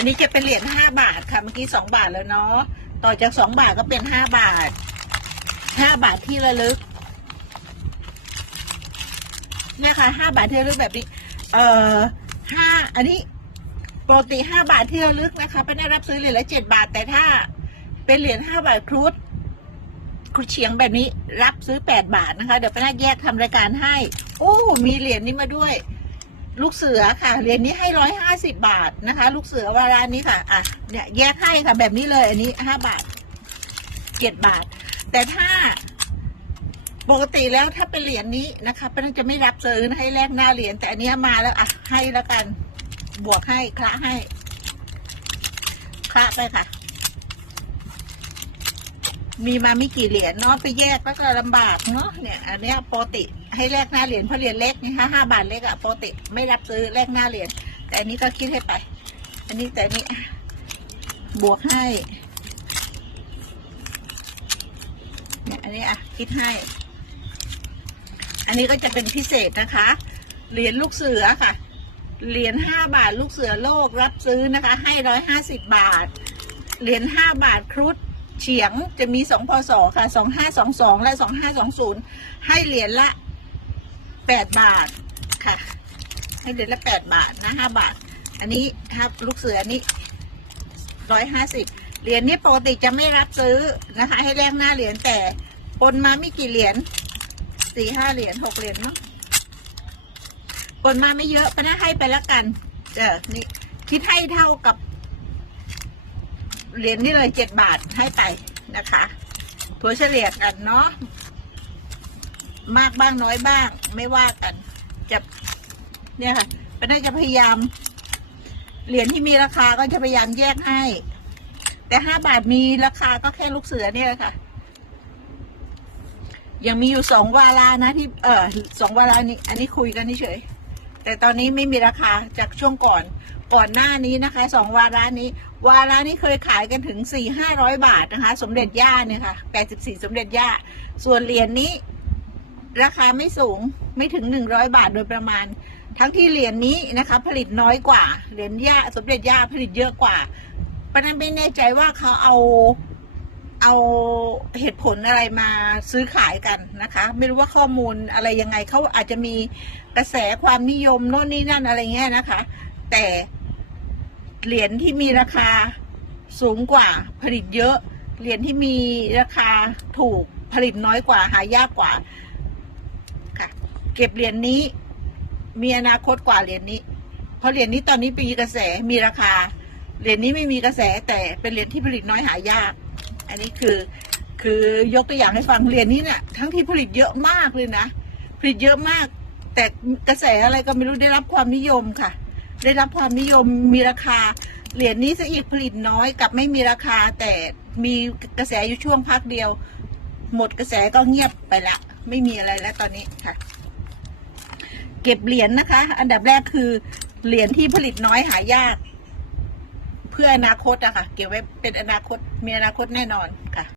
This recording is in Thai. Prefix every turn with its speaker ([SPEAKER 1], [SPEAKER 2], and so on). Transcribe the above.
[SPEAKER 1] อันนี้จะเป็นเหรียญห้าบาทค่ะ เมื่อกี้สองบาทแล้วเนาะ ต่อจากสองบาทก็เป็นห้าบาท ห้าบาทที่ระลึกเนี่ยค่ะห้าบาทที่ระลึกแบบนี้ เอ่อห้าอันนี้ปกติห้าบาทที่ระลึกนะคะไม่ได้รับซื้อเหรียญละเจ็ดบาท แต่ถ้าเป็นเหรียญห้าบาทครุฑครุฑเฉียงแบบนี้รับซื้อแปดบาทนะคะ เดี๋ยวไปน่าแยกทำรายการให้ โอ้ มีเหรียญนี้มาด้วย ลูกเสือค่ะเหรียญนี้ให้ร้อยห้าสิบบาทนะคะ ลูกเสือวารานี้ค่ะอะเนี่ยแยกให้ค่ะแบบนี้เลยอันนี้ห้าบาทเจ็ดบาท แต่ถ้าปกติแล้วถ้าเป็นเหรียญนี้นะคะป้านันจะไม่รับซื้อให้แลกหน้าเหรียญแต่อันนี้มาแล้วอะให้แล้วกัน บวกให้คละให้คละไปค่ะ มีมาไม่กี่เหรียญเนาะไปแยกก็จะลำบากเนาะเนี่ยอันเนี้ยปกติให้แลกหน้าเหรียญเพราะเหรียญเล็กนี่ค่ะห้าบาทเล็กอะปกติไม่รับซื้อแลกหน้าเหรียญแต่อันนี้ก็คิดให้ไป อันนี้แต่อันนี้บวกให้เนี่ยอันนี้อะคิดให้ อันนี้ก็จะเป็นพิเศษนะคะ เหรียญลูกเสือค่ะ เหรียญห้าบาทลูกเสือโลกรับซื้อนะคะ ให้ร้อยห้าสิบบาท เหรียญห้าบาทครุฑ เฉียงจะมีสองพศค่ะสองห้าสองสองและสองห้าสองศูนย์ให้เหรียญละแปดบาทค่ะ ให้เหรียญละแปดบาทนะห้าบาท อันนี้ครับลูกเสืออันนี้ร้อยห้าสิบเหรียญนี้ปกติจะไม่รับซื้อนะคะ ให้แลกหน้าเหรียญแต่ปนมาไม่กี่เหรียญสี่ห้าเหรียญหกเหรียญมั้งปนมาไม่เยอะก็น่าให้ไปแล้วกัน เออนี่คิดให้เท่ากับ เหรียญนี่เลยเจ็ดบาทให้ไปนะคะถัวเฉลี่ยกันเนาะมากบ้างน้อยบ้าง ไม่ว่ากันจะเนี่ยค่ะก็น่าจะพยายาม เหรียญที่มีราคาก็จะพยายามแยกให้ แต่ห้าบาทมีราคาก็แค่ลูกเสือเนี่ยค่ะ ยังมีอยู่สองวารานะที่ เออสองวารานี้อันนี้คุยกันเฉย แต่ตอนนี้ไม่มีราคาจากช่วงก่อนก่อนหน้านี้นะคะสองวาระนี้ วาระนี้เคยขายกันถึงสี่ห้าร้อยบาทนะคะ สมเด็จย่าเนี่ยค่ะแปดสิบสี่สมเด็จย่า ส่วนเหรียญนี้ ราคาไม่สูงไม่ถึงหนึ่งร้อยบาทโดยประมาณ ทั้งที่เหรียญนี้นะคะ ผลิตน้อยกว่าเหรียญย่า สมเด็จย่าผลิตเยอะกว่าปนันไม่แน่ใจว่าเขาเอา เอาเหตุผลอะไรมาซื้อขายกันนะคะ ไม่รู้ว่าข้อมูลอะไรยังไงเขาอาจจะมีกระแสความนิยมโน่นนี่นั่นอะไรเงี้ยนะคะ แต่เหรียญที่มีราคาสูงกว่าผลิตเยอะ เหรียญที่มีราคาถูกผลิตน้อยกว่าหายากกว่าค่ะ เก็บเหรียญนี้มีอนาคตกว่าเหรียญนี้ เพราะเหรียญนี้ตอนนี้มีกระแสมีราคา เหรียญนี้ไม่มีกระแสแต่เป็นเหรียญที่ผลิตน้อยหายาก อันนี้คือ คือยกตัวอย่างให้ฟังเหรียญนี้เนี่ยทั้งที่ผลิตเยอะมากเลยนะ ผลิตเยอะมาก แต่กระแสอะไรก็ไม่รู้ได้รับความนิยมค่ะ ได้รับความนิยมมีราคาเหรียญนี้ซะอีกผลิตน้อยกับไม่มีราคาแต่มีกระแสอยู่ช่วงพักเดียว หมดกระแสก็เงียบไปละ ไม่มีอะไรแล้วตอนนี้ค่ะ เก็บเหรียญนะคะ อันดับแรกคือเหรียญที่ผลิตน้อยหายาก เพื่ออนาคตอะค่ะ เก็บไว้เป็นอนาคตมีอนาคตแน่นอนค่ะ